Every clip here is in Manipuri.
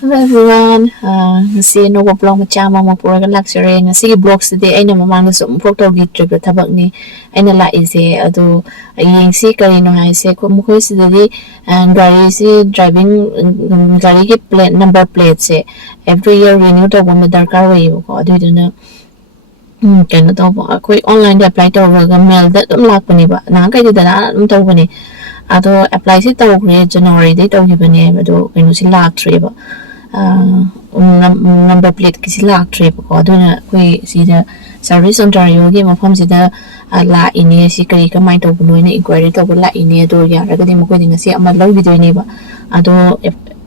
Hello everyone. Ngasi no blog macha mama pura luxury ngasi blog today aina mamang na sum photo gi trip thabak ni aina la ise adu yeng si kari no hai se ko mukoi sidadi gari si driving gari ki plate number plate se every year renew to one darkar way ko adu duna kano to koi online de apply to ga mail da dum lak pani ba na kai da na dum to pani ado apply si to January de to gi bane ado kano si lak tre ba number plate kisi lak trip ko aduna koi sida service Ontario gi mafam sida la ini si kari ka mai to bunoi na inquiry to la ini do ya ra gadi mo koi dinga si ama lo video ni ba ado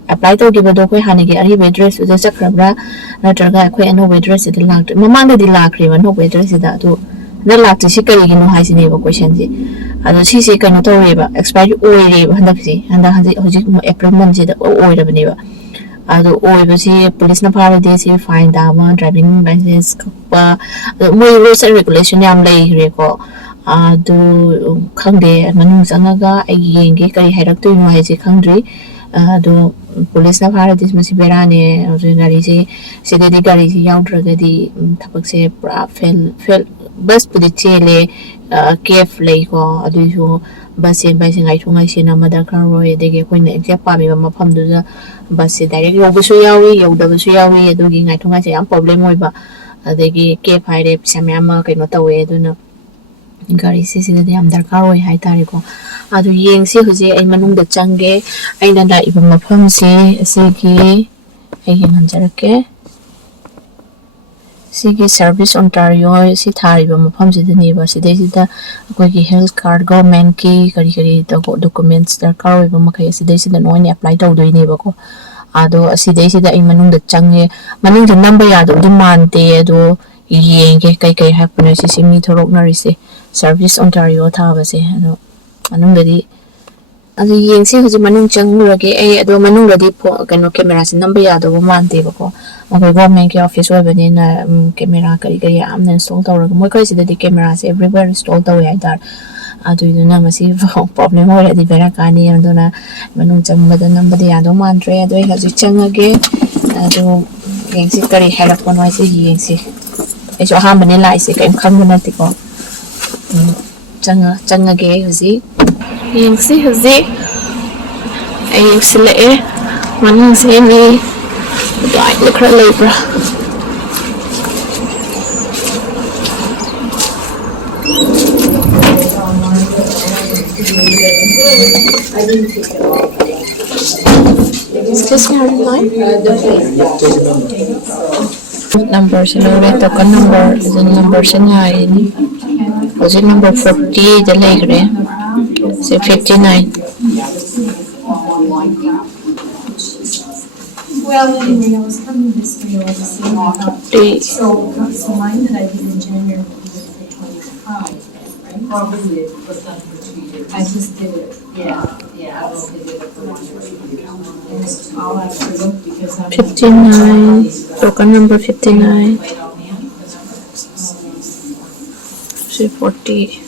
apply to gi ba do koi hani gi ari address uja sakrabra na targa koi ano address ida lak mamang da di lak ri ba no address ida do na lak ti si kari gi no hai si ni ba question si ado si kano to ri ba expire oi ri ba handak si handak hojik April month si da oi ra ba ni ba ado oibasi police na parade si fine dama driving license ka moi rules and regulation yam lei re ko ado khangde manung sangaga ai yenge kari hairak tu no hai si khangdri ado police na parade masi berane gari si sigadi gari si yaudra di thapak se pra fail bus pudi chele kef lei ko adu so bus bai singai thungai sina mada kan roi dege koina exact pa mi mafam du da bus direct yobusu yawi yodabusu yawi adugi ngai thungai se am problem oi ba adegi kef haire samyama kaino tawe aduna gari si sida yam darkar oi hai tari ko adu yeng si huje ai manung da change aina da iba mafam si sigi ai hanjarake sigi service Ontario si thariba mafam sidani ba sidai sida koi ki health card government ki kari documents darkar oi ba makai sidai sida noine apply to doi ne ba ko ado sidai sida ai manung da change manung da number ya do mante ado yenge kai happen si mi thorok na ri se service Ontario tha ba se ado manung da di ado yeng si huje manung changu ge ai ado manung da di kano camera si number ya do mante ba ko government ki office oi bani na camera kari am install tawra moi kai sida di camera se everywhere install tawi ai dar adu na masi problem oi di vera kani anduna manung chamba da number ya do mantre ado ha ji changage ado yeng si kari help kon wai si yeng si ai so ha mani lai se kai khang na ti ko changage huji yeng si huji ai yeng si le manung se ni like look at Libra. Is this line? Numbers, the token number is a number ini. Was it number 40 the lake? Say 59. Well, anyway, I was coming this way all the same. So mine that I did in January was for 25, right? Probably it was done for 2 years. I just did it. Yeah, I don't think it was for 1 year. And I'll have to look because I'm 59, token number 59. Say 40.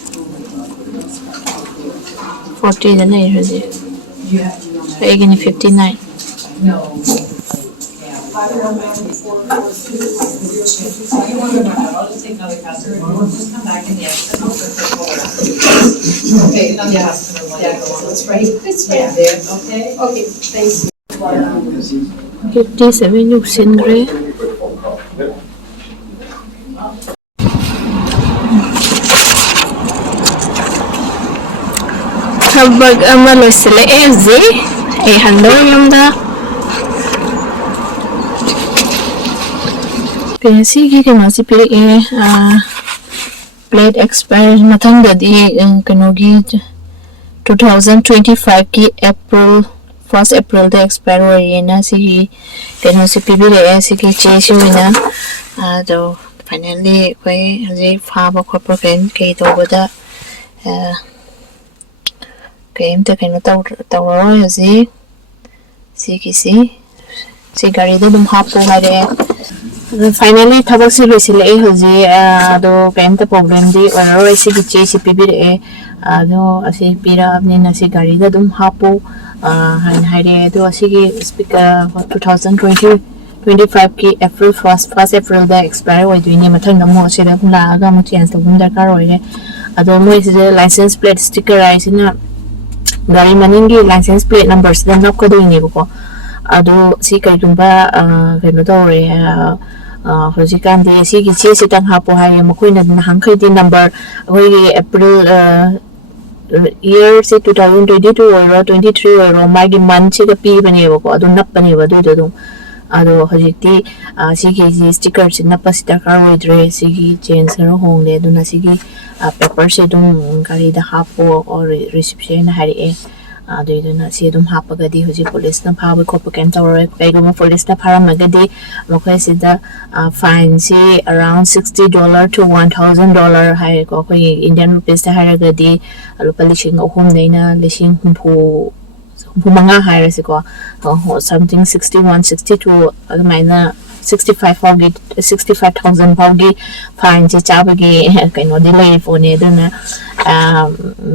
40 the name is it? You have to know that. Again 59. No. I'll just take another customer. We'll just come back and yes, and I'll just take over. Okay, another customer. so it's right Yeah, there. okay? Okay, thanks. 57 Yuxin Gray. Habag amalo sila ezi ay handle yung da kaya sige kaya si pili plate expire matang dadi kanogi 2025 ki April 1st April de expire wari na sige kaya si pili sige chase yun na do finally kaya haji faba corporate friend kaya ito bada kaya imta kaya tawaro haji sige si gari da dum hapo hari finally thabak si loisile hoji ado kaimta problem di oro si giche si pibire ado asi pira apne na si gari da dum hapo haire do asigi speaker 2025 ki April 1st April da expire oi duini mathang na mo sida la ga mo change to bum darkar oi ado mo is license plate sticker ai sina gari maningi license plate numbers da nok ko duini ko ado si kai dumba keno dore hojikan de si ki che se tang ha po hai mo koina na hang khai di number oi April year se 2022 or 23 or magi month se pi bane ko adu nap bane ba do ado hojiti sigi sticker se nap si dakar oi dre sigi change ro hong le duna sigi paper se dum gari da hapo or reception hari ado duna se dum hapa ga di hoji police na pha ko pa kem tawre kai go police na phara magadi mokai se da fine se around $60 to $1,000 hai ko Indian rupees ta hara ga di lupa lishing ahum deina lishing humpu manga hai se ko something 61 62 admaina 65,000 paugi fine je chabagi kaino di lai phone duna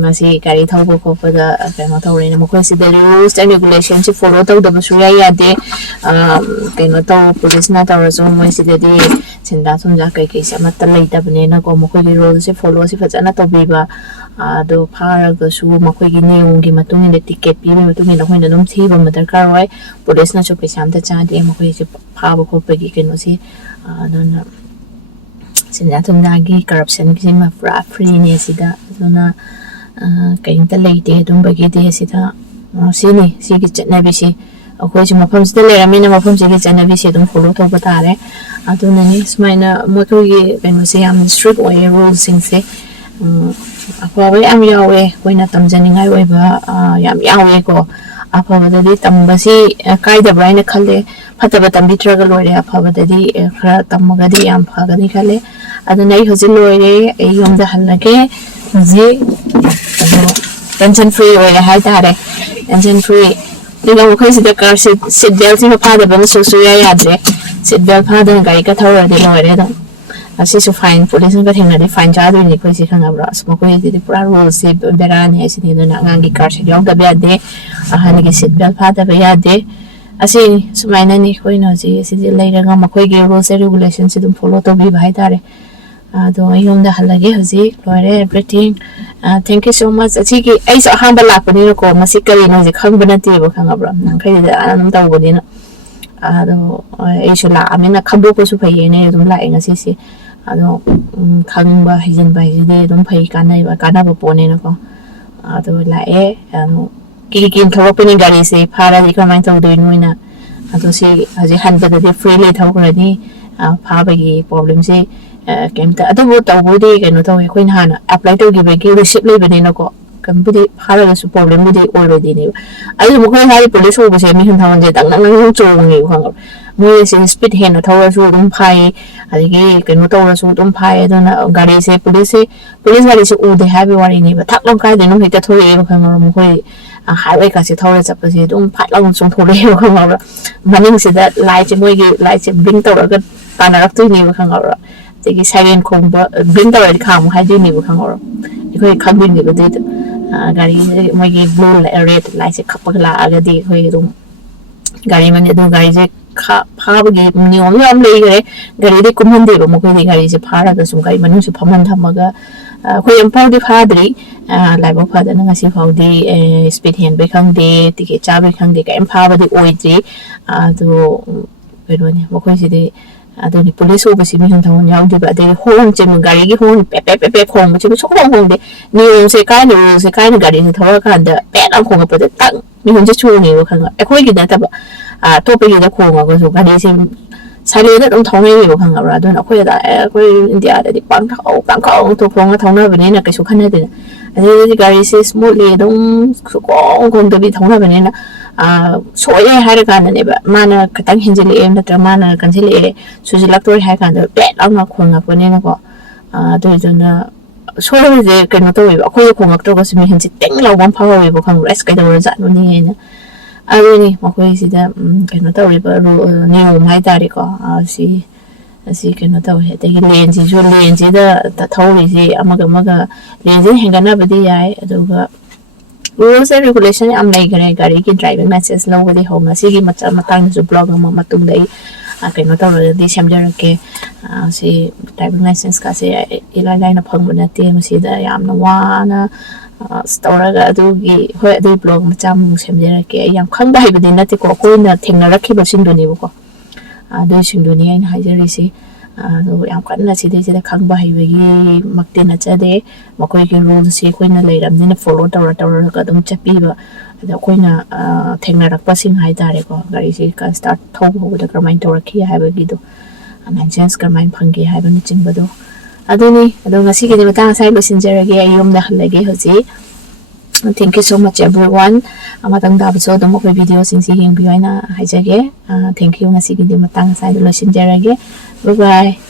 masi gari thau ko pada kaino thau re mo ko si the rules and regulations se follow tau da su ya de kaino tau police na tau so mo si de sinda sunja kai kai sama ta lai da bne na ko mo ko rules se follow si fajana to bi ba do phara ga su mo ko gi neung gi matung ni ticket pi me matung ni na hoina dum thi ba ma darkar roi police na chu pe sam ta cha de mo ko si pha ba ko pe gi kaino si don sinda sunja gi corruption gi ma fra free ne sida dona kain ta lai de dum ba gi de sida sini sigi chatna bi si akoi ji mafam sida le ramina mafam sigi chatna bi si dum follow to ba ta re aduna ni smaina mo to gi kaino si am strict way rules sing se apa we am yawe koina tamjani ngai we ba yam yawe ko apa badadi tambasi kai da brain khale phata ba tambi traga loire apa badadi khara tamagadi yam phagani khale aduna I hoji loire ei yom da halage ji tension free we ha tare tension free diga mo khai sida car sit belt ni phada ban so so ya de sit belt phada gai ka thawra de loire da asisu fine police ka thengna de fine cha du ni khoi si khanga bra smo ko de pura rules se beran he si ni na ngangi car se yong da ba de ahani ki sit belt phada ba ya de asi sumaina ni khoi no ji si de lai ra ma khoi ge rules and regulations se dum follow to bi bhai tare do yong da halage hoji lore everything thank you so much asi ki ai sa hamba la pa ni ko masi kari no ji khang bana te ba khanga bra nang khai da anam taw bo ni na do ai su la amena khambo ko su phai ne dum la nga si si ado khang ba hijin ba hijide dum phai kanai ba kana ba pone na ko ado la ki thawak pe ni gari se phara di kamai taw doi noina ado si aje han ba de freely thawak ra ni pha ba gi problem se kemta ado bo taw bo de keno taw khoi na hana apply to gi ba gi receipt le ba ni na ko kambudi phara ga su problem budi already ni ai mo khoi hari police ho ba se mi han thawon je tang nang chong ni khang mo se speed hen na thawra su dum phai adigi keno tawra su dum phai adona gari se police gari se u de have wari ni ba thak long kai de no hita thoi e khang mo khoi highway ka se thawra chap se dum phat long song thole e khang ra maning se da lai che moi gi lai che bring tawra ga pana rak tu ni khang ra tegi siren khong ba bring tawra kham hai de ni khang ra khoi khang bin ni ba de gari moi gi blue red lai se khap la aga de khoi dum gari man do gari je phab gi niom yam le gare gari de kumhan de mo ko de gari je phara ga sum gari manu se phaman thamaga khoi am pau de phadri lai bo phada na ngasi phau de speed hand be khang de ti ke cha be khang de ka am phaba de oi de do pero ni mo ko se de ado ni police over si mi han thawon yaw de ba de hong che gari gi hong pe khong che so hong de ni se kai ni gari ni thawa kan de pe ang khong pa de tang mi hon che chu ni ko khang a khoi gi da ta ba to pe gi da khong ga so gari se sai le da dong thong ni ko khang ga ra do na khoi da khoi india da di pang khao to khong ga thong na ba ni na ke su khan na de ade gari se smoothly dong so kong da bi thong na ba ni na soye hai kan ne ba mana katang hinjili em na mana kanjili suji laktor hai kan da pe lang na khonga po ne na ko do do na soye je kan to ba khoi khonga to ko simi hinji teng law ban phawa we bo khang rest kai da za no ni ne ari ni ma khoi si da kan to ba ni o mai ta ri ko si kan to he de len ji da ta thau ri ji amaga len ji henga na ba di yai ado ga rules and regulation am leigare gari ki driving license lawadi homa sigi matang su blog ma matung dai kaino tawradi semjarake si driving license ka se ilai na phangbu nate masida yamna wana storaga adugi hoi adu blog macha mu semjarake yam khangba haibadi nate ko koina thengnaraki basinduni ko adu sinduni aina hajarisi yam kanna sida khangba haibagi makte na chade makoi ki rules si koina leiramni follow tawra ka dum chapiba ada koina thengnaraka sing haidare ko gari si ka start thobu da kramai tawraki haibagi do license kramai phangi haibani chimbado aduni ado ngasi ki matang sai lo sinjarage ayum da halage hoji thank you so much everyone amatang da so dum ko video sing si hing bi haina haijage thank you ngasi ki matang sai lo sinjarage bye bye